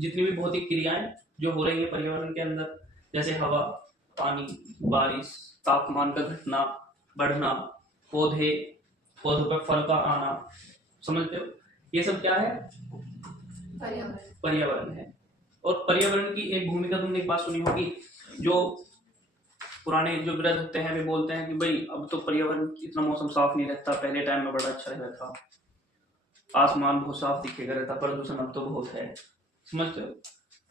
जितनी भी भौतिक क्रियाएं जो हो रही है पर्यावरण के अंदर, जैसे हवा, पानी, बारिश, तापमान का घटना, बढ़ना, पौधे, पौधों पर फल का आना, समझते हो, ये सब क्या है? पर्यावरण है। और पर्यावरण की एक भूमिका तुमने एक बात सुनी होगी, जो पुराने जो वृद्ध होते हैं वे बोलते हैं कि भाई अब तो पर्यावरण इतना मौसम साफ नहीं रहता, पहले टाइम में बड़ा अच्छा रहता था, आसमान बहुत साफ दिखेगा रहता, प्रदूषण अब तो बहुत है, समझते हो,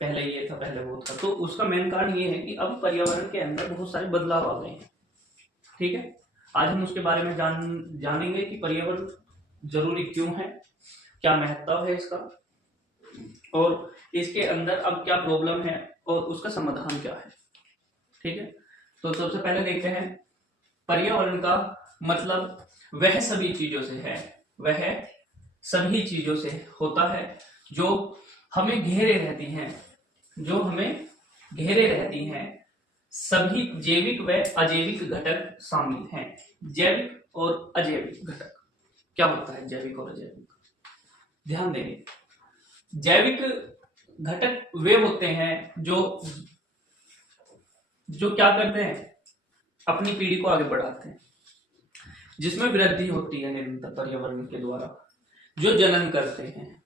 पहले ये था, पहले वो था। तो उसका मेन कारण ये है कि अब पर्यावरण के अंदर बहुत सारे बदलाव आ गए हैं। ठीक है, आज हम उसके बारे में जानेंगे कि पर्यावरण जरूरी क्यों है, क्या महत्व है इसका, और इसके अंदर अब क्या प्रॉब्लम है और उसका समाधान क्या है। ठीक है, तो सबसे पहले देखते हैं पर्यावरण का मतलब वह सभी चीजों से है, वह सभी चीजों से होता है जो हमें घेरे रहती हैं, जो हमें घेरे रहती हैं। सभी जैविक व अजैविक घटक शामिल हैं। जैविक और अजैविक घटक क्या होता है? जैविक और अजैविक, ध्यान देंगे। जैविक घटक वे होते हैं जो क्या करते हैं, अपनी पीढ़ी को आगे बढ़ाते हैं, जिसमें वृद्धि होती है निरंतर पर्यावरण के द्वारा, जो जनन करते हैं,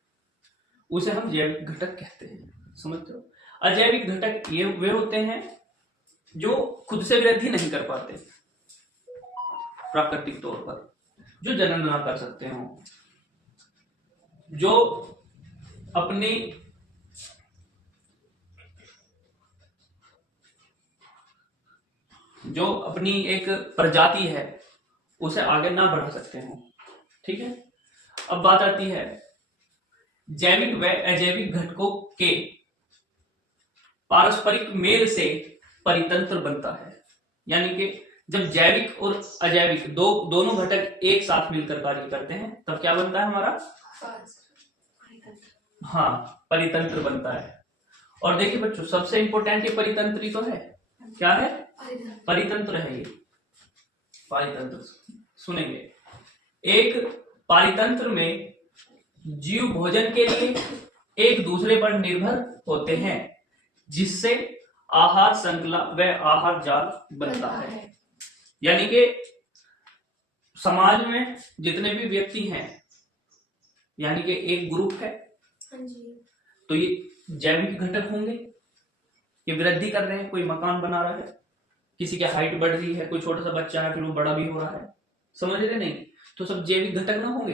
उसे हम जैविक घटक कहते हैं, समझते हो। अजैविक घटक ये वे होते हैं जो खुद से वृद्धि नहीं कर पाते प्राकृतिक तौर पर, जो जनन ना कर सकते हो, जो अपनी एक प्रजाति है उसे आगे ना बढ़ा सकते हो। ठीक है, अब बात आती है जैविक व अजैविक घटकों के पारस्परिक मेल से परितंत्र बनता है। यानी कि जब जैविक और अजैविक दोनों घटक एक साथ मिलकर कार्य करते हैं तब क्या बनता है हमारा? हाँ, परितंत्र बनता है। और देखिए बच्चों, सबसे इंपॉर्टेंट ये परितंत्र ही तो है। क्या है? परितंत्र है ये। पारितंत्र सुनेंगे, एक पारितंत्र में जीव भोजन के लिए एक दूसरे पर निर्भर होते हैं, जिससे आहार श्रृंखला व आहार जाल बनता है। यानी कि समाज में जितने भी व्यक्ति हैं, यानी कि एक ग्रुप है, तो ये जैविक घटक होंगे, ये वृद्धि कर रहे हैं, कोई मकान बना रहा है, किसी की हाइट बढ़ रही है, कोई छोटा सा बच्चा है फिर वो बड़ा भी हो रहा है, समझ रहे नहीं? तो सब जैविक घटक ना होंगे।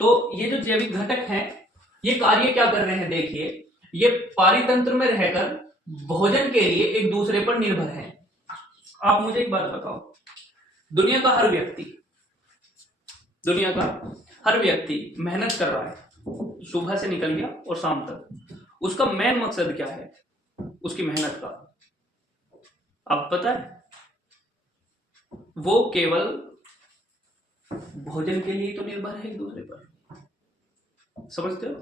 तो ये जो जैविक घटक हैं ये कार्य क्या कर रहे हैं? देखिए, ये पारितंत्र में रहकर भोजन के लिए एक दूसरे पर निर्भर हैं। आप मुझे एक बात बताओ, दुनिया का हर व्यक्ति मेहनत कर रहा है, सुबह से निकल गया और शाम तक, उसका मेन मकसद क्या है उसकी मेहनत का? अब पता है, वो केवल भोजन के लिए तो निर्भर है एक दूसरे पर, समझते हो?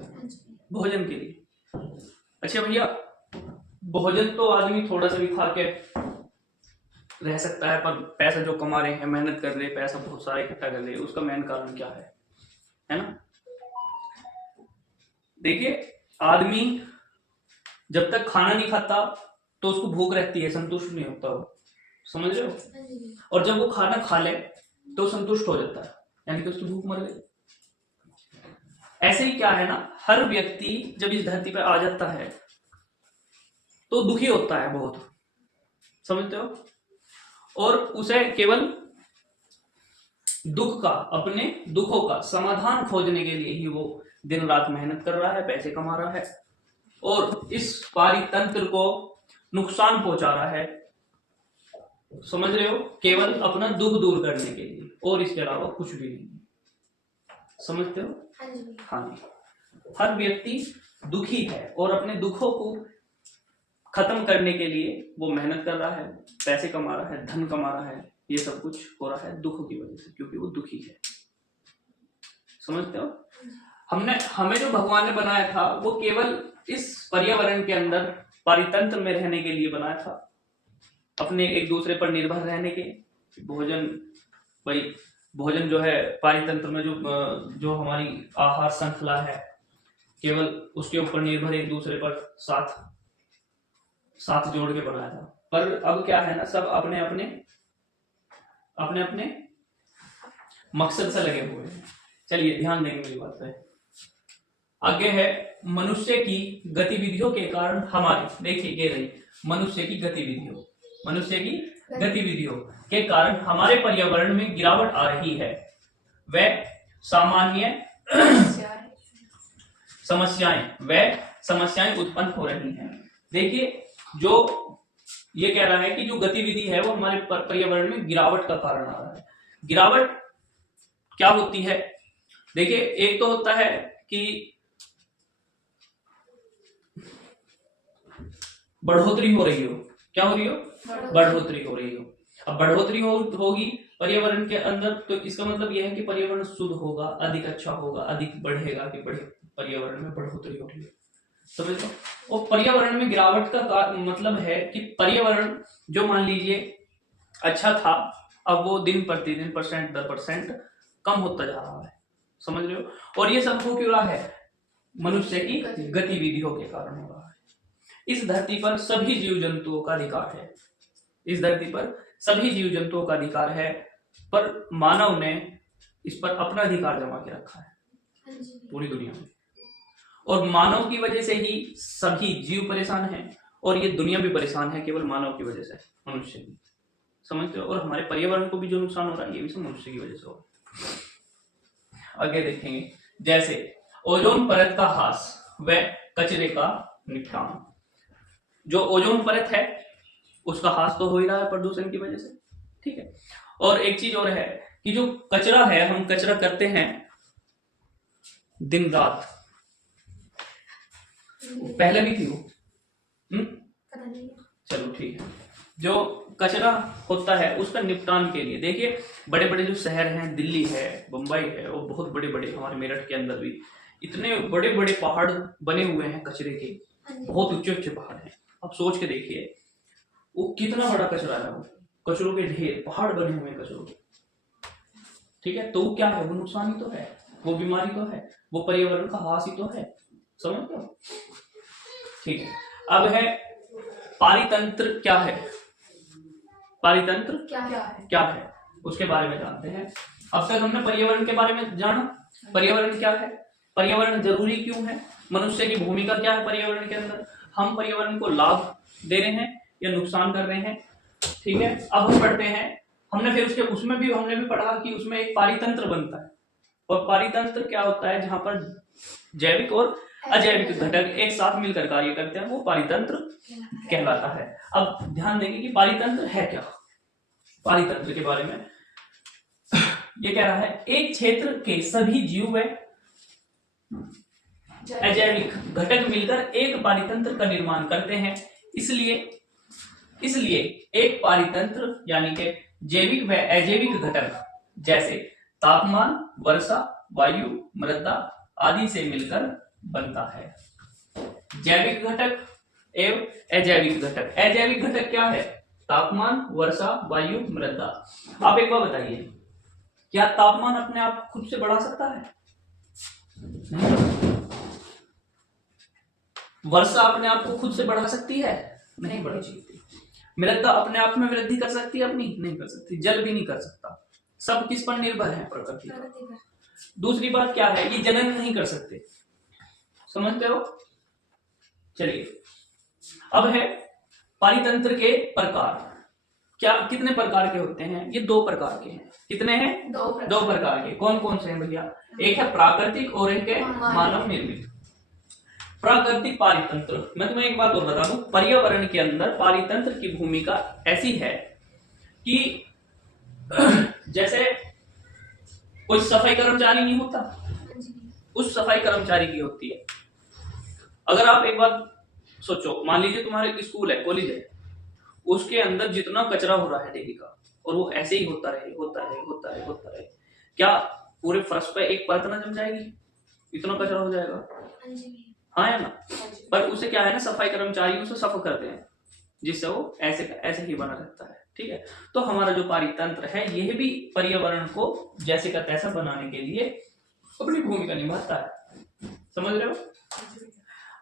भोजन के लिए। अच्छा भैया, भोजन तो आदमी थोड़ा सा भी खा के रह सकता है, पर पैसा जो कमा रहे हैं, मेहनत कर रहे हैं, पैसा बहुत सारा इकट्ठा कर रहे हैं, उसका मेन कारण क्या है ना? देखिए, आदमी जब तक खाना नहीं खाता तो उसको भूख रहती है, संतुष्ट नहीं होता वो, समझ रहे हो? और जब वो खाना खा ले तो संतुष्ट हो जाता है, यानी कि उसकी भूख मर गई। ऐसे ही क्या है ना, हर व्यक्ति जब इस धरती पर आ जाता है तो दुखी होता है बहुत, समझते हो? और उसे केवल दुख का, अपने दुखों का समाधान खोजने के लिए ही वो दिन रात मेहनत कर रहा है, पैसे कमा रहा है और इस पारितंत्र को नुकसान पहुंचा रहा है, समझ रहे हो? केवल अपना दुख दूर करने के लिए, और इसके अलावा कुछ भी नहीं, समझते हो? हाँ जी, हर व्यक्ति दुखी है और अपने दुखों को खत्म करने के लिए वो मेहनत कर रहा है, पैसे कमा रहा है, धन कमा रहा है, ये सब कुछ हो रहा है दुखों की वजह से, क्योंकि वो दुखी है, समझते हो? हमें जो भगवान ने बनाया था वो केवल इस पर्यावरण के अंदर पारितंत्र में रहने के लिए बनाया था, अपने एक दूसरे पर निर्भर रहने के। भोजन जो है पारितंत्र में जो हमारी आहार श्रृंखला है, केवल उसके ऊपर निर्भर एक दूसरे पर साथ जोड़ के बनाया था। पर अब क्या है ना, सब अपने अपने मकसद से लगे हुए हैं। चलिए ध्यान देंगे मेरी बात पे। आगे है मनुष्य की गतिविधियों के कारण हमारे, देखिए ये रही मनुष्य की गतिविधियों के कारण हमारे पर्यावरण में गिरावट आ रही है। वह सामान्य समस्याएं उत्पन्न हो रही हैं। देखिए जो ये कह रहा है कि जो गतिविधि है वो हमारे पर्यावरण में गिरावट का कारण आ रहा है। गिरावट क्या होती है? देखिए एक तो होता है कि बढ़ोतरी हो रही हो। क्या हो रही हो? बढ़ोतरी हो रही हो। अब बढ़ोतरी होगी पर्यावरण के अंदर, तो इसका मतलब यह है कि पर्यावरण शुद्ध होगा, अधिक अच्छा होगा, अधिक बढ़ेगा कि पर्यावरण में बढ़ोतरी हो रही है। समझ लो। और पर्यावरण में गिरावट का मतलब है कि पर्यावरण जो मान लीजिए अच्छा था, अब वो दिन प्रतिदिन % दर % कम होता जा रहा है। समझ रहे हो? और ये सब हो क्यों रहा है? मनुष्य की गतिविधियों के कारण हो रहा है। इस धरती पर सभी जीव जंतुओं का अधिकार है, पर मानव ने इस पर अपना अधिकार जमा के रखा है पूरी दुनिया में। और मानव की वजह से ही सभी जीव परेशान हैं, और ये दुनिया भी परेशान है केवल मानव की वजह से, मनुष्य की। समझते हो? और हमारे पर्यावरण को भी जो नुकसान हो रहा है ये भी सब मनुष्य की वजह से हो रहा है। आगे देखेंगे, जैसे ओजोन परत का ह्रास व कचरे का निपटान। जो ओजोन परत है उसका ह्रास तो हो ही रहा है प्रदूषण की वजह से, ठीक है। और एक चीज और है कि जो कचरा है, हम कचरा करते हैं दिन रात, पहले भी थी वो, चलो ठीक है। जो कचरा होता है उसका निपटान के लिए देखिए बड़े बड़े जो शहर हैं, दिल्ली है, बंबई है, और बहुत बड़े बड़े हमारे मेरठ के अंदर भी इतने बड़े बड़े पहाड़ बने हुए हैं कचरे के, बहुत ऊंचे ऊंचे पहाड़ हैं। आप सोच के देखिए वो कितना बड़ा कचरा है, वो कचरों के ढेर, पहाड़ बने हुए हैं कचरों के, ठीक है। तो क्या है? वो नुकसान ही तो है, वो बीमारी तो है, वो पर्यावरण का ह्रास ही तो है। समझते हो? ठीक है। अब है पारितंत्र क्या है? पारितंत्र क्या है उसके बारे में जानते हैं। अब तक हमने पर्यावरण के बारे में जाना। पर्यावरण क्या है, पर्यावरण जरूरी क्यों है, मनुष्य की भूमिका क्या है पर्यावरण के अंदर, हम पर्यावरण को लाभ दे रहे हैं या नुकसान कर रहे हैं, ठीक है। अब हम पढ़ते हैं, हमने फिर उसमें भी हमने भी पढ़ा कि उसमें एक पारितंत्र बनता है। और पारितंत्र क्या होता है? जहां पर जैविक और अजैविक घटक एक साथ मिलकर कार्य करते हैं, वो पारितंत्र कहलाता है। अब ध्यान देंगे कि पारितंत्र है क्या। पारितंत्र के बारे में ये कह रहा है, एक क्षेत्र के सभी जीव व अजैविक घटक मिलकर एक पारितंत्र का निर्माण करते हैं। इसलिए एक पारितंत्र यानी कि जैविक व अजैविक घटक जैसे तापमान, वर्षा, वायु, मृदा आदि से मिलकर बनता है। जैविक घटक एवं अजैविक घटक। अजैविक घटक क्या है? तापमान, वर्षा, वायु, मृदा। आप एक बार बताइए, क्या तापमान अपने आप खुद से बढ़ा सकता है? नहीं। वर्षा अपने आप को खुद से बढ़ा सकती है? नहीं बढ़ा सकती। मृदा अपने आप में वृद्धि कर सकती है अपनी? नहीं कर सकती। जल भी नहीं कर सकता। सब किस पर निर्भर है? प्रकृति पर। दूसरी बात क्या है? ये जनन नहीं कर सकते। समझते हो? चलिए अब है पारितंत्र के प्रकार। क्या कितने प्रकार के होते हैं? ये 2 प्रकार के हैं। कितने हैं? 2 प्रकार के। कौन कौन से हैं भैया? एक है प्राकृतिक और एक है मानव निर्मित। प्राकृतिक पारितंत्र, मैं तुम्हें एक बात और बता दूं, पर्यावरण के अंदर पारितंत्र की भूमिका ऐसी है कि जैसे कोई सफाई कर्मचारी नहीं होता, उस सफाई कर्मचारी की होती है। अगर आप एक बात सोचो, मान लीजिए तुम्हारे स्कूल है, कॉलेज है, उसके अंदर जितना कचरा हो रहा है डेली का, और वो ऐसे ही होता रहे, क्या पूरे फर्श पे एक परत ना जम जाएगी? इतना कचरा हो जाएगा। हाँ या ना? पर उसे क्या है ना, सफाई कर्मचारी उसे साफ करते हैं, जिससे वो ऐसे ही बना रहता है, ठीक है। तो हमारा जो पारितंत्र है यह भी पर्यावरण को जैसे का तैसा बनाने के लिए अपनी भूमिका निभाता है। समझ रहे हो?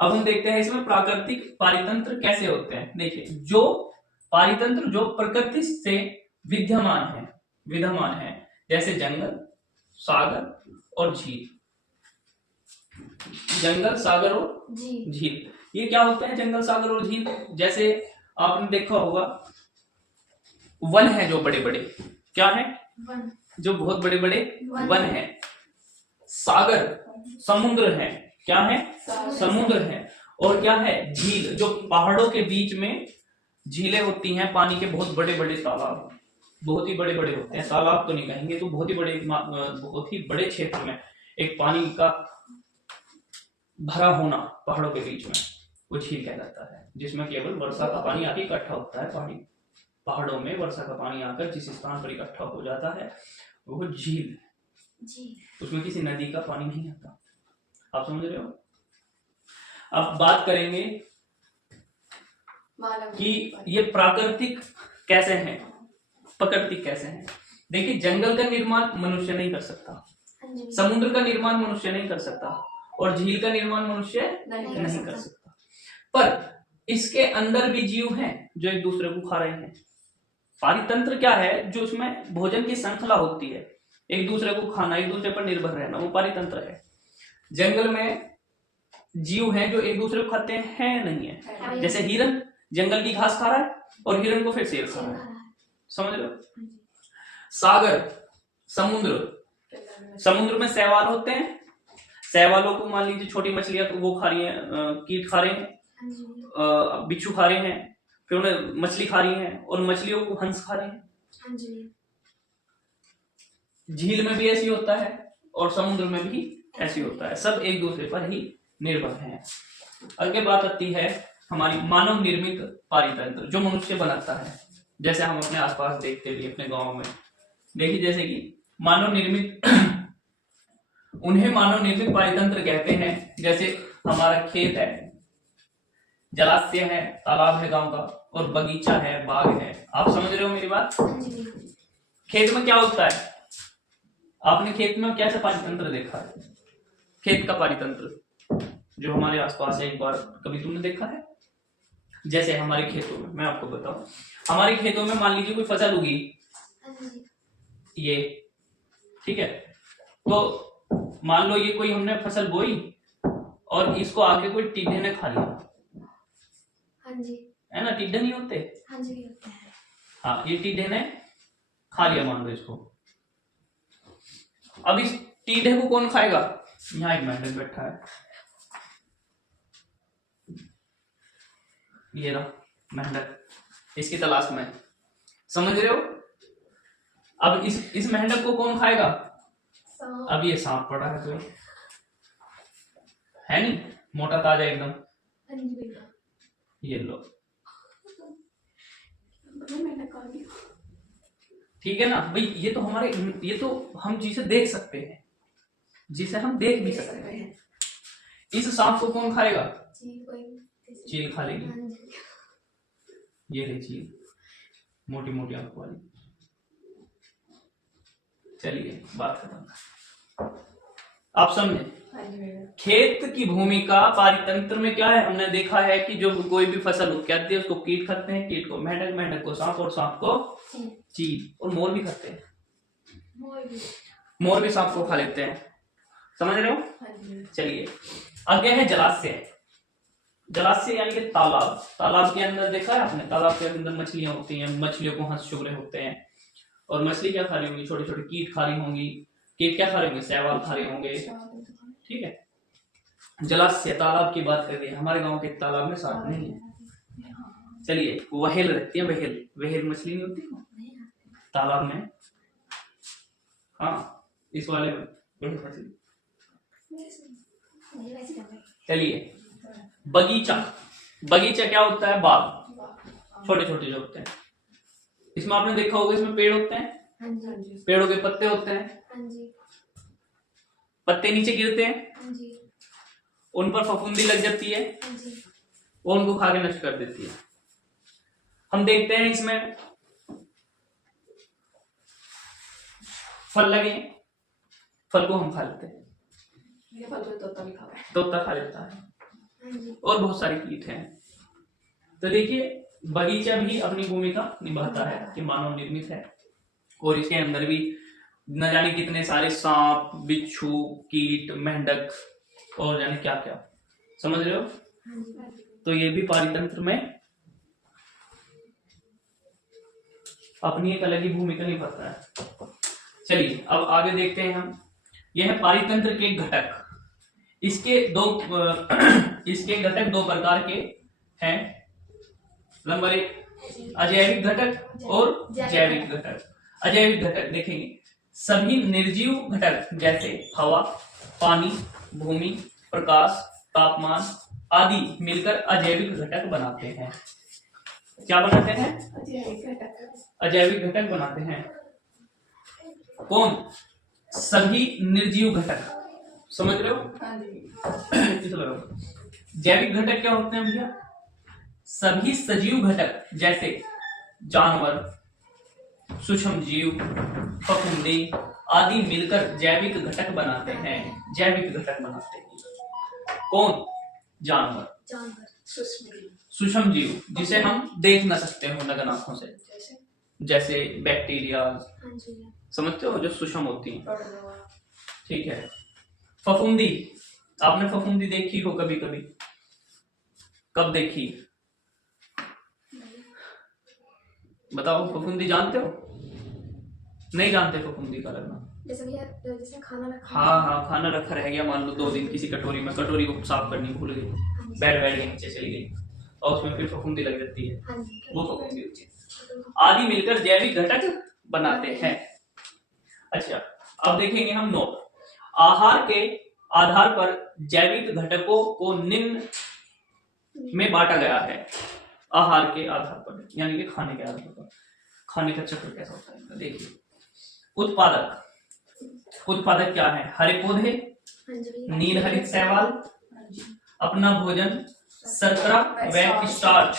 अब हम देखते हैं इसमें प्राकृतिक पारितंत्र कैसे होते हैं। देखिए, जो पारितंत्र जो प्रकृति से विद्यमान है, जैसे जंगल, सागर और झील। जंगल, सागर और झील, ये क्या होते हैं? जंगल, सागर और झील। जैसे आपने देखा होगा, वन है जो बड़े बड़े, क्या है? वन। जो बहुत बड़े बड़े वन है। सागर, समुद्र है, क्या है? समुद्र है। और क्या है? झील, जो पहाड़ों के बीच में झीलें होती हैं, पानी के बहुत बड़े बड़े तालाब, बहुत ही बड़े बड़े होते हैं। तालाब तो नहीं कहेंगे, तो बहुत ही बड़े क्षेत्र में एक पानी का भरा होना पहाड़ों के बीच में, वो झील कहलाता है। जिसमें केवल वर्षा का पानी आके इकट्ठा होता है। पहाड़ों में वर्षा का पानी आकर जिस स्थान पर इकट्ठा हो जाता है वो झील। उसमें किसी नदी का पानी नहीं आता। आप समझ रहे हो? अब बात करेंगे कि ये प्राकृतिक कैसे हैं, प्राकृतिक कैसे हैं। देखिए, जंगल का निर्माण मनुष्य नहीं कर सकता, समुद्र का निर्माण मनुष्य नहीं कर सकता, और झील का निर्माण मनुष्य नहीं कर सकता। पर इसके अंदर भी जीव हैं जो एक दूसरे को खा रहे हैं। पारितंत्र क्या है? जो उसमें भोजन की श्रृंखला होती है, एक दूसरे को खाना, एक दूसरे पर निर्भर रहना, वो पारितंत्र है। जंगल में जीव हैं जो एक दूसरे को खाते हैं, नहीं है? जैसे हिरन जंगल की घास खा रहा है और हिरन को फिर शेर खा रहा है। समझ रहे हो? सागर, समुद्र में शैवाल होते हैं। शैवालों को मान लीजिए छोटी मछलियां वो खा रही हैं, कीट खा रहे हैं, बिच्छू खा रहे हैं, फिर उन्हें मछली खा रही हैं, और मछलियों को हंस खा रहे हैं। झील में भी ऐसी होता है और समुद्र में भी ऐसी होता है। सब एक दूसरे पर ही निर्भर हैं। आगे बात आती है हमारी मानव निर्मित पारितंत्र, जो मनुष्य बनाता है। जैसे हम अपने आसपास देखते भी, अपने गांव में देखिए, जैसे कि मानव निर्मित उन्हें मानव निर्मित पारितंत्र कहते हैं। जैसे हमारा खेत है, जलाशय है, तालाब है गांव का, और बगीचा है, बाग है। आप समझ रहे हो मेरी बात? खेत में क्या होता है? आपने खेत में कैसे पारितंत्र देखा है? खेत का पारितंत्र जो हमारे आसपास है, एक बार कभी तुमने देखा है? जैसे हमारे खेतों में, मैं आपको बताऊं, हमारे खेतों में मान लीजिए कोई फसल उगी, ये ठीक है, तो मान लो ये कोई हमने फसल बोई और इसको आके कोई टिड्डे ने खा लिया, है ना? टिड्डे नहीं होते? होते हैं। हाँ, ये टिड्डे ने खा लिया मान लो इसको। अब इस टिड्डे को कौन खाएगा? यहाँ एक मेंढक बैठा है, ये रहा मेंढक, इसकी तलाश में। समझ रहे हो? अब इस मेंढक को कौन खाएगा? अब ये सांप पड़ा है, कोई है नहीं, मोटा ताजा एकदम, ये लो, ठीक है ना भाई? ये तो हमारे, ये तो हम जिसे देख सकते हैं, जिसे हम देख भी सकते हैं। इस सांप को कौन खाएगा? चील खा लेगी। ये रही चील, मोटी मोटी आंखों वाली। चलिए, बात खत्म। आप समझे? खेत की भूमिका पारितंत्र में क्या है? हमने देखा है कि जो कोई भी फसल उगाती है उसको कीट खाते हैं, कीट को मेंढक, मेंढक को सांप, और सांप को चील, और मोर भी खाते हैं। मोर भी सांप को खा लेते हैं। समझ रहे हो? चलिए, आगे है जलाशय। जलाशय यानी कि तालाब। तालाब के अंदर देखा है आपने? तालाब के अंदर मछलियां होती हैं, मछलियों को हंस शुभ्र होते हैं, और मछली क्या खा रही होंगी? छोटे छोटे कीट खा रही होंगी। कीट क्या खा रहे होंगे? शैवाल खा रहे होंगे, ठीक है। जलाशय, तालाब की बात कर रही है। हमारे गांव के तालाब में सांप नहीं है। चलिए, व्हेल रहती है, व्हेल, व्हेल मछली नहीं होती तालाब में? हाँ, इस वाले में मछली। चलिए, बगीचा। बगीचा क्या होता है? बाग, छोटे छोटे जो होते हैं। इसमें आपने देखा होगा, इसमें पेड़ होते हैं, पेड़ों के पत्ते होते हैं, पत्ते नीचे गिरते हैं, उन पर फफूंदी लग जाती है, वो उनको खा के नष्ट कर देती है। हम देखते हैं इसमें फल लगे, फल को हम खा लेते हैं, तोता खा लेता है और बहुत सारे कीट हैं। तो देखिए बगीचा भी अपनी भूमिका निभाता है कि मानव निर्मित है और इसके अंदर भी न जाने कितने सारे सांप, बिच्छू, कीट, मेंढक और जाने क्या क्या, समझ रहे हो। तो ये भी पारितंत्र में अपनी एक अलग ही भूमिका निभाता है। चलिए अब आगे देखते हैं हम। यह है पारितंत्र के घटक। इसके घटक दो प्रकार के हैं। नंबर 1 अजैविक घटक और जैविक घटक। अजैविक घटक देखेंगे सभी निर्जीव घटक जैसे हवा, पानी, भूमि, प्रकाश, तापमान आदि मिलकर अजैविक घटक बनाते हैं। क्या बनाते हैं? अजैविक घटक बनाते हैं। कौन? सभी निर्जीव घटक, समझ रहे हो। जैविक घटक क्या होते हैं भैया? सभी सजीव घटक जैसे जानवर, सूक्ष्म जीव, फफूंदी आदि मिलकर जैविक घटक बनाते हैं। जैविक घटक बनाते हैं कौन? जानवर, सूक्ष्म जीव जिसे हम देख ना सकते हो नग्न आंखों से, जैसे बैक्टीरिया, समझते हो, जो सूक्ष्म होती हैं। ठीक है। फफूंदी, आपने फफूंदी देखी हो कभी कभी? कब देखी? बताओ, फफूंदी जानते हो? नहीं जानते फफूंदी का लगना? जैसे खाना रखा, हाँ खाना रखा रह गया मान लो 2 दिन किसी कटोरी में, कटोरी को साफ करनी भूल गई, बैठ के नीचे चली गई और उसमें फिर फफूंदी लग जाती है, वो फफूंदी होती है। आदि मिलकर जैविक घटक बनाते हैं। अच्छा अब देखेंगे हम नोट। आहार के आधार पर जैविक घटकों को निम्न में बांटा गया है। आहार के आधार पर यानी कि खाने के आधार पर। खाने का चक्र कैसा होता है देखिए। उत्पादक क्या है? हरे पौधे, नील हरित शैवाल, अपना भोजन, शर्करा व स्टार्च,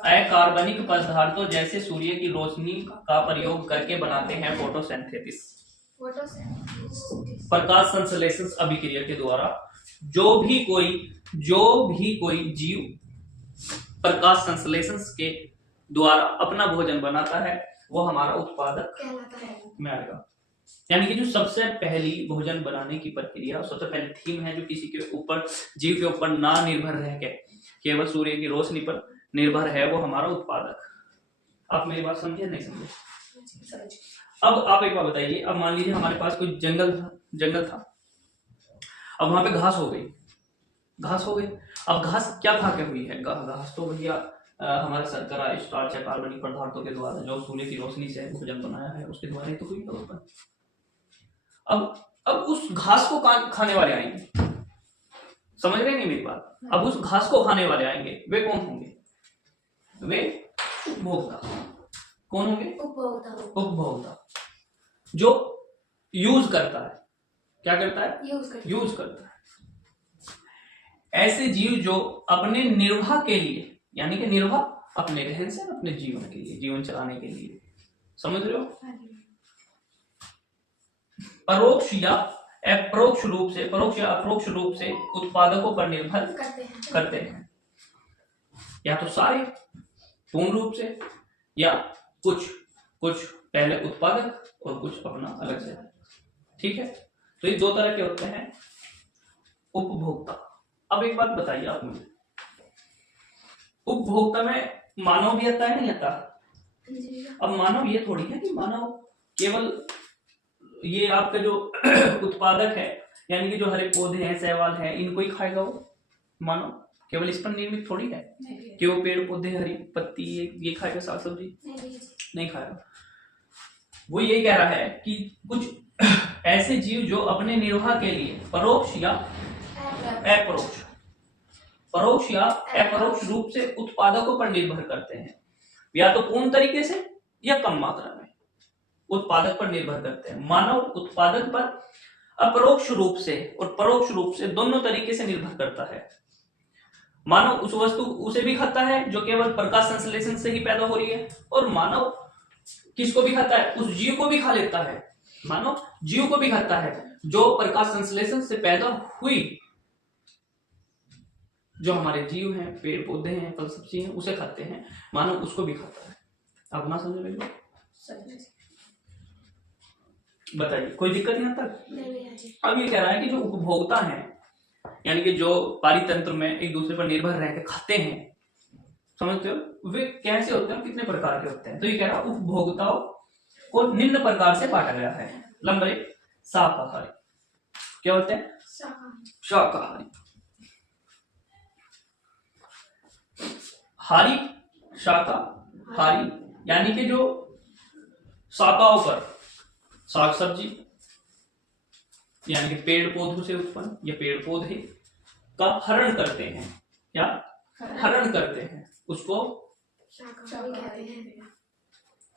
अकार्बनिक पदार्थों जैसे सूर्य की रोशनी का प्रयोग करके बनाते हैं फोटोसिंथेसिस। प्रकाश संश्लेषण अभिक्रिया के द्वारा जो भी कोई जीव प्रकाश संश्लेषण के द्वारा अपना भोजन बनाता है वो हमारा उत्पादक में आएगा। यानी कि जो सबसे पहली भोजन बनाने की प्रक्रिया, सबसे पहली थीम है जो किसी के ऊपर, जीव के ऊपर ना निर्भर रह के केवल सूर्य की रोशनी पर निर्भर है, वो हमारा उत्पादक। आप मेरी बात समझे नहीं समझे? अब आप एक बात बताइए, अब मान लीजिए हमारे पास कोई जंगल था, अब वहां पे घास हो गई। अब घास क्या खा के हुई है? घास तो भैया हमारा शर्करा, स्टार्च, कार्बनिक पदार्थों के द्वारा जो सूर्य की रोशनी से भोजन बनाया है उसके द्वारा ही तो हुई है। अब उस घास को खाने वाले आएंगे, समझ रहे नहीं मेरी बात? अब उस घास को खाने वाले आएंगे, वे कौन होंगे? वे उपभोक्ता। कौन होंगे? उपभोक्ता, जो यूज करता है। क्या करता है? यूज करता है। ऐसे जीव जो अपने निर्वाह के लिए, यानी कि निर्वाह अपने रहन सहन, अपने जीवन के लिए, जीवन चलाने के लिए, समझ रहे हो, परोक्ष या अप्रोक्ष रूप से उत्पादकों पर निर्भर करते हैं। या तो सारे पूर्ण रूप से, या कुछ पहले उत्पादक और कुछ अपना अलग से। ठीक है, तो ये 2 तरह के होते हैं उपभोक्ता। अब एक बात बताइए आप मुझे, उपभोक्ता में मानव भी आता है नहीं आता? अब मानव ये थोड़ी है कि मानव केवल ये आपका जो उत्पादक है, यानी कि जो हरे पौधे हैं, शैवाल हैं, इनको ही खाएगा वो मानव? केवल इस पर निर्मित थोड़ी है कि वो पेड़ पौधे, हरी पत्ती ये खाएगा, साग सब्जी नहीं खाएगा। वो ये कह रहा है कि कुछ ऐसे जीव जो अपने निर्वाह के लिए परोक्ष या अपरोक्ष रूप से उत्पादकों पर निर्भर करते हैं, या तो पूर्ण तरीके से या कम मात्रा में उत्पादक पर निर्भर करते हैं। मानव उत्पादक पर अपरोक्ष रूप से और परोक्ष रूप से दोनों तरीके से निर्भर करता है। मानव उस वस्तु उसे भी खाता है जो केवल प्रकाश संश्लेषण से ही पैदा हो रही है, और मानव किसको भी खाता है? उस जीव को भी खा लेता है। मानव जीव को भी खाता है जो प्रकाश संश्लेषण से पैदा हुई, जो हमारे जीव हैं, पेड़ पौधे हैं, फल सब्जी हैं, उसे खाते हैं, मानव उसको भी खाता है। आप ना समझ रहे हो? बताइए, कोई दिक्कत यहाँ तक? अब ये कह रहा है कि जो उपभोक्ता है, यानी कि जो पारितंत्र में एक दूसरे पर निर्भर रह के खाते हैं, समझते हो, वे कैसे होते हैं, कितने प्रकार के होते हैं। तो ये कह रहा है उपभोक्ताओं को निम्न प्रकार से बांटा गया है। नंबर 1 शाकाहारी। क्या होते हैं? शाकाहारी। हारी, शाकाहारी यानी कि जो शाखाओं पर साग सब्जी यानी कि पेड़ पौधों से उत्पन्न या पेड़ पौधे का हरण करते हैं, या हरण करते हैं, उसको शाकाहारी कहते हैं।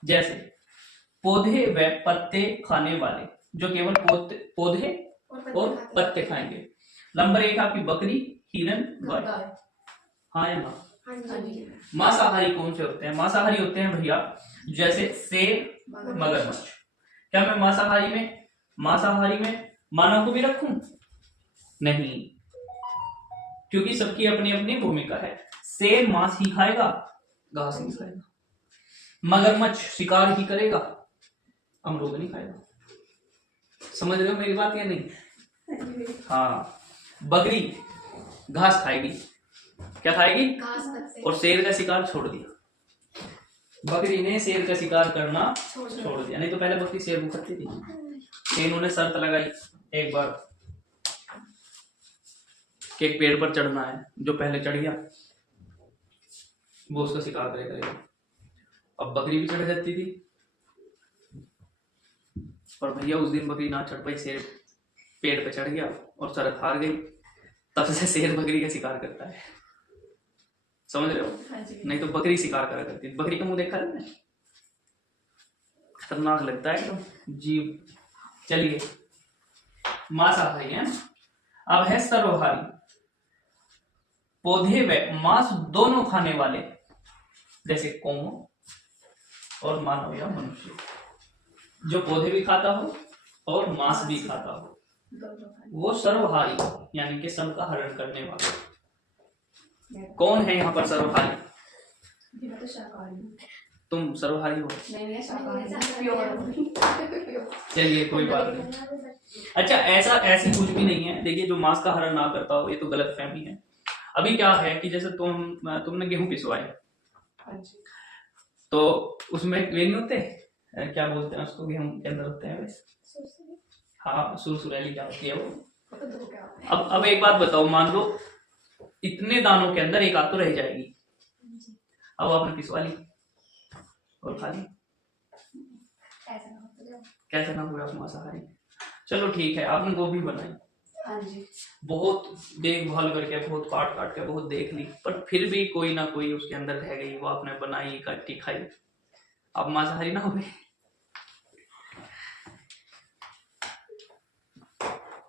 जैसे पौधे व पत्ते खाने वाले, जो केवल पौधे और पत्ते खाएंगे। नंबर 1 आपकी बकरी, हिरन, गाय। हाँ या ना? मांसाहारी कौन से होते हैं? मांसाहारी होते हैं भैया जैसे शेर, मगरमच्छ। क्या मैं मांसाहारी में मानव को भी रखूं? नहीं, क्योंकि सबकी अपनी अपनी भूमिका है। शेर मांस ही खाएगा, घास नहीं खाएगा। मगरमच्छ शिकार ही करेगा, अमरूद नहीं खाएगा। समझ रहे हो मेरी बात या नहीं? हाँ, बकरी घास खाएगी। क्या खाएगी? घास। और शेर का शिकार छोड़ दिया। बकरी ने शेर का शिकार करना छोड़ दिया। नहीं तो पहले बकरी शेर को खाती थी। इन्होंने शर्त लगाई एक बार कि एक पेड़ पर चढ़ना है, जो पहले चढ़ गया वो उसका शिकार करेगा। अब बकरी भी चढ़ जाती थी, और भैया उस दिन बकरी ना चढ़ पाई, शेर पेड़ पे चढ़ गया और शर्त हार गई। तब से शेर बकरी का शिकार करता है। समझ रहे हो? नहीं तो बकरी शिकार करा करती। बकरी का मुंह देखा है? खतरनाक लगता है तो जीव। चलिए, मांसाहारी है। अब है सर्वहारी, पौधे व मांस दोनों खाने वाले, जैसे कौओं और मानव या मनुष्य। जो पौधे भी खाता हो और मांस भी खाता हो, वो सर्वहारी यानी कि सबका हरण करने वाले। कौन है यहाँ पर सर्वहारी? तुम सर्वहारी हो? चलिए कोई बात नहीं। अच्छा, ऐसी कुछ भी नहीं है। देखिए, जो मांस का हरण ना करता हो, ये तो गलत फहमी है। अभी क्या है कि जैसे तुमने गेहूं पिसवाए, तो उसमें वे नहीं होते, क्या बोलते हैं उसको, गेहूं के अंदर होते हैं वैसे। हाँ, सुरसुरैली क्या होती है वो। अब एक बात बताओ, मान लो इतने दानों के अंदर एक आध तो रह जाएगी। अब आपने पिसवा ली और खा ली, कैसे ना हुआ मांसाहारी? चलो ठीक है, आपने गोभी बनाई, बहुत देखभाल करके, बहुत काट काट के, बहुत देख ली, पर फिर भी कोई ना कोई उसके अंदर रह गई, वो आपने बनाई, काटी, खाई। अब मांसाहारी ना हो गई?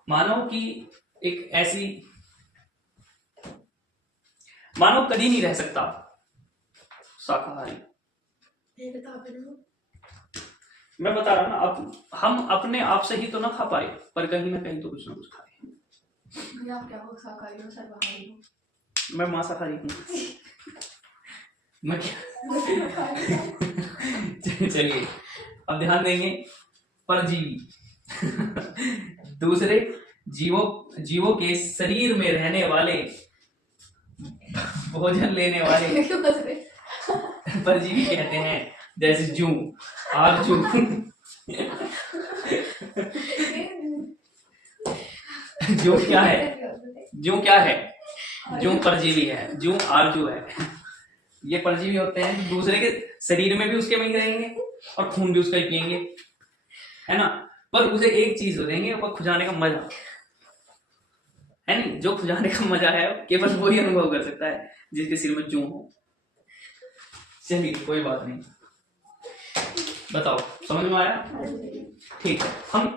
मानव की एक ऐसी, मानव कभी नहीं रह सकता शाकाहारी। मैं बता रहा हूं ना, अब हम अपने आप से ही तो ना खा पाए, पर कहीं ना कहीं तो कुछ ना कुछ खाए। आप क्या हो, शाकाहारी हो, सर्वाहारी हो? मैं मांसाहारी हूँ। मैं चलिए, अब ध्यान देंगे। परजीवी दूसरे जीवों के शरीर में रहने वाले, भोजन लेने वाले परजीवी कहते हैं, जैसे जूं, आरजू। जूं क्या है? जूं परजीवी है, जूं आरजू है। ये परजीवी होते हैं, दूसरे के शरीर में भी उसके में ही रहेंगे और खून भी उसका ही पियेंगे, है ना। पर उसे एक चीज देंगे, वो खुजाने का मजा है नहीं। जो खुजाने का मजा है केवल वही अनुभव कर सकता है जिसके सिर में जूं हो। चलिए कोई बात नहीं, बताओ समझ में आया? ठीक है,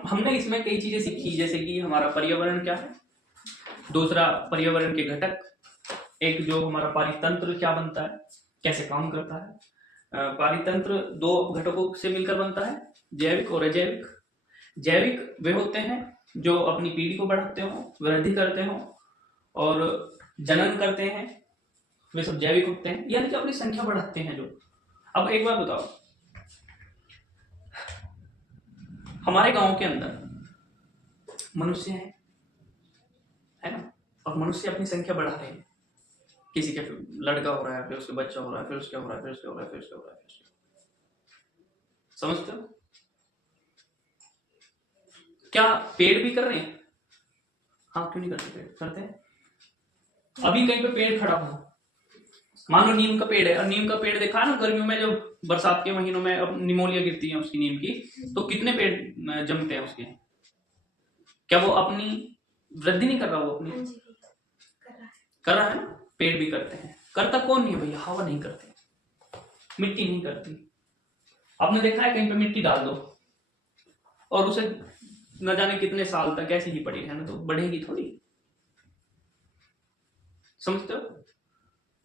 हमने इसमें कई चीजें सीखी, जैसे कि हमारा पर्यावरण क्या है, दूसरा पर्यावरण के घटक, एक जो हमारा पारितंत्र क्या बनता है, कैसे काम करता है। पारितंत्र दो घटकों से मिलकर बनता है, जैविक और अजैविक। जैविक वे होते हैं जो अपनी पीढ़ी को बढ़ाते हो, वृद्धि करते हो और जनन करते हैं, वे सब जैविक होते हैं, यानी कि अपनी संख्या बढ़ाते हैं जो। अब एक बात बताओ, हमारे गांव के अंदर मनुष्य है ना, और मनुष्य अपनी संख्या बढ़ा रहे हैं। किसी का लड़का हो रहा है, फिर उसके बच्चा हो रहा है, फिर उसके हो रहा है, फिर उसके हो रहा है, फिर उसके हो रहा है, फिर उसके। समझते हो? क्या पेड़ भी कर रहे हैं? हाँ, क्यों नहीं करते? पेड़ करते हैं। अभी कहीं पे पेड़ खड़ा हो, मान लो नीम का पेड़ है, और नीम का पेड़ देखा ना गर्मियों में, जब बरसात के महीनों में अब निमोनिया गिरती है उसकी नीम की, तो कितने पेड़ जमते हैं उसके। क्या वो अपनी वृद्धि नहीं कर रहा? वो अपनी कर रहा है ना। पेड़ भी करते हैं। करता कौन नहीं है भैया? हवा नहीं करती, मिट्टी नहीं करती। आपने देखा है कहीं पे मिट्टी डाल दो और उसे न जाने कितने साल तक ऐसी ही पड़ी रहने तो बढ़ेगी थोड़ी। समझते हो?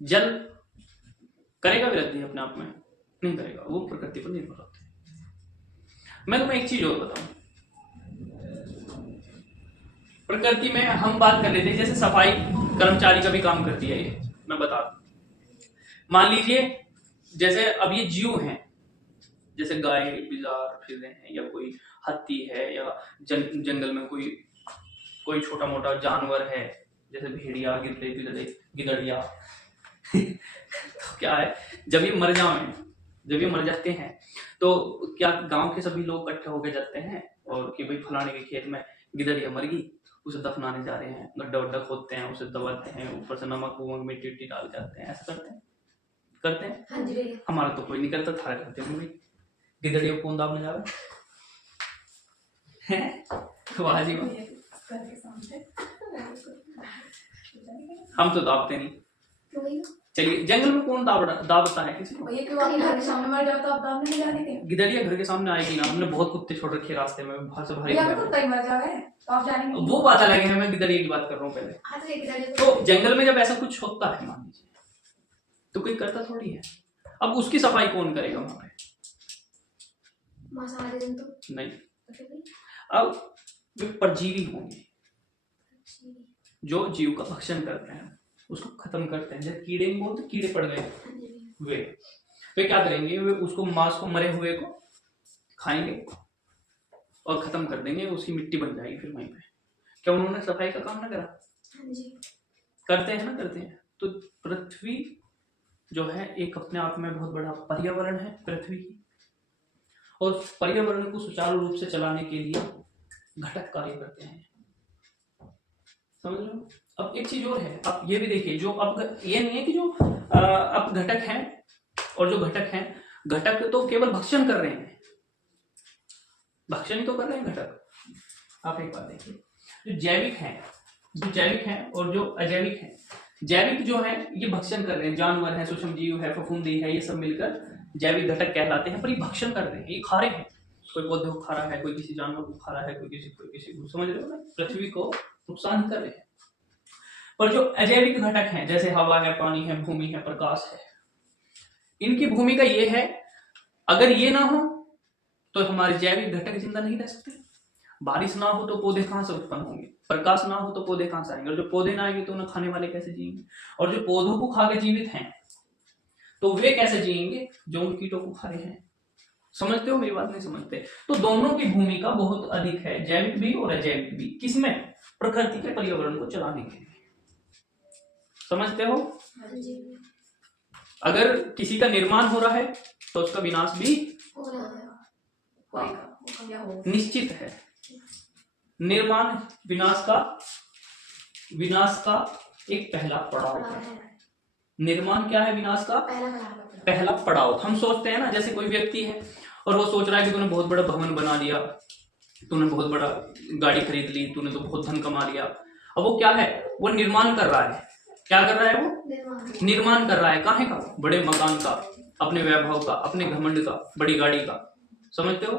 जल करेगा वृद्धि अपने आप में? नहीं करेगा, वो प्रकृति पर निर्भर होता है। मैं तुम्हें एक चीज और बताऊं, प्रकृति में हम बात कर रहे थे, जैसे सफाई कर्मचारी का भी काम करती है ये, मैं बता दूं। मान लीजिए जैसे अब ये जीव हैं, जैसे गाय बिजार फिर रहे हैं, या कोई हाथी है, या जंगल में कोई छोटा मोटा जानवर है, जैसे भेड़िया, गिदड़िया तो क्या है, जब ये मर जाते हैं तो क्या गांव के सभी लोग इकट्ठे होकर जाते हैं और कि भाई फलाने के खेत में गिदड़िया मर गई, उसे दफनाने जा रहे हैं, गड्ढा वड्ढा खोदते हैं, उसे दबाते हैं, ऊपर से नमक वमक मिट्टी उट्टी डाल जाते हैं, ऐसा करते हैं। हाँ जी। हमारा तो कोई नहीं करता, थारा करते हैं भाई। गिदड़िया को कौन दाबने जा रहा है? हम तो दाबते नहीं। चलिए, जंगल में कौन दाबता है किसी को? गिदड़िया घर के सामने आएगी ना, हमने बहुत कुत्ते छोड़ रखे रास्ते में, बाहर से वो बात अलग है, मैं गिदड़िया की बात कर रहा हूँ पहले। तो जंगल में जब ऐसा कुछ होता है मान लीजिए, तो कोई करता थोड़ी है। अब उसकी सफाई कौन करेगा वहां पे? नहीं। अब वे परजीवी होंगे जो जीव का भक्षण करते हैं, उसको खत्म करते हैं। जब कीड़े नहीं बोलते, कीड़े पड़ गए, वे क्या करेंगे? वे उसको मांस को, मरे हुए को खाएंगे और खत्म कर देंगे, उसकी मिट्टी बन जाएगी फिर वहीं पे। क्या उन्होंने सफाई का काम ना करा? करते हैं ना, करते हैं। तो पृथ्वी जो है एक अपने आप में बहुत बड़ा पर्यावरण है पृथ्वी की, और पर्यावरण को सुचारू रूप से चलाने के लिए घटक कार्य करते हैं। समझ रहे हो? अब एक चीज और है, आप ये भी देखिए, जो अब ये नहीं है कि जो अब घटक हैं, और जो घटक हैं, घटक तो केवल भक्षण कर रहे हैं, भक्षण ही तो कर रहे हैं घटक। आप एक बात देखिए, जो जैविक हैं और जो अजैविक हैं, जैविक जो है ये भक्षण कर रहे हैं, जानवर है, सूक्ष्म जीव है, फफूंदी है, ये सब मिलकर जैविक घटक कहलाते हैं, पर ये भक्षण कर रहे हैं, ये खा रहे हैं। कोई पौधे को खा रहा है, कोई किसी जानवर को खा रहा है, कोई किसी को, समझ रहे हो ना? पृथ्वी को नुकसान कर रहे हैं। पर जो अजैविक घटक हैं, जैसे हवा है, पानी है, भूमि है, प्रकाश है, इनकी भूमिका ये है, अगर ये ना हो तो हमारे जैविक घटक जिंदा नहीं रह सकते। बारिश ना हो तो पौधे कहां से उत्पन्न होंगे, प्रकाश ना हो तो पौधे कहां से आएंगे, और जो पौधे ना आएंगे तो उन्हें खाने वाले कैसे जिएंगे, और जो पौधों को खा के जीवित हैं तो वे कैसे जिएंगे जो उन कीटों को खा रहे हैं। समझते हो? मेरी बात नहीं समझते? तो दोनों की भूमिका बहुत अधिक है, जैविक भी और अजैविक भी। किसमें? प्रकृति के पर्यावरण को चलाने के लिए। समझते हो? अगर किसी का निर्माण हो रहा है तो उसका विनाश भी निश्चित है। निर्माण विनाश का एक पहला पड़ाव है। निर्माण क्या है? विनाश का पहला पड़ाव। हम सोचते हैं ना, जैसे कोई व्यक्ति है और वो सोच रहा है कि तूने बहुत बड़ा भवन बना लिया, तूने बहुत बड़ा गाड़ी खरीद ली, तूने तो बहुत धन कमा लिया। अब वो क्या है? वो निर्माण कर रहा है। क्या कर रहा है? वो निर्माण कर रहा है। काहे का? बड़े मकान का, अपने वैभव का, अपने घमंड का, बड़ी गाड़ी का। समझते हो?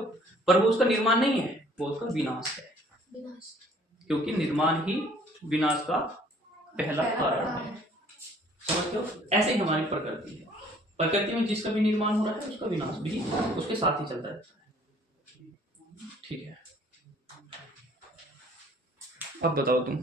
पर वो उसका निर्माण नहीं है, वो उसका विनाश है, क्योंकि निर्माण ही विनाश का पहला कारण है। समझते हो? ऐसे ही हमारी प्रकृति है। प्रकृति में जिसका भी निर्माण हो रहा है उसका विनाश भी उसके साथ ही चलता रहता है। ठीक है? अब बताओ तुम।